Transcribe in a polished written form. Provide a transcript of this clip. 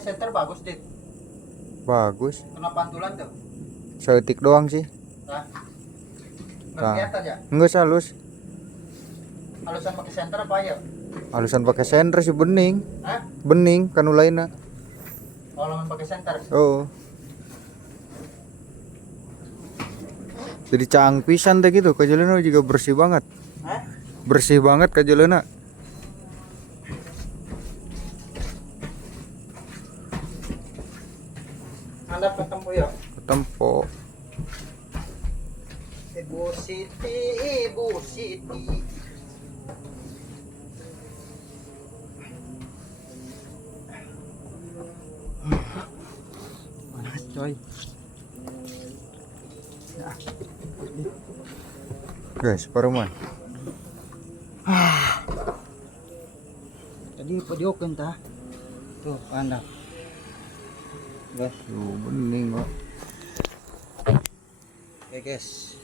Center bagus deh. Bagus. Kena pantulan tuh. Setik doang sih. Nah, nggak Nah. kelihatan ya. Enggak halus. Halusan pakai center apa ya? Halusan pakai senter sih bening. Hah? Bening kan lainnya. Kalau lawan pakai center. Oh. Jadi caang pisan teh gitu, kajelena juga bersih banget. Hah? Bersih banget kajelena. Anda ketemu ya? Ketempo. Ibu Siti, Ibu Siti. Panas coy. Nah. Guys, paruman. Tadi pojok entah. Tuh, Anda. Guys. Tuh bening kok. Oke, guys.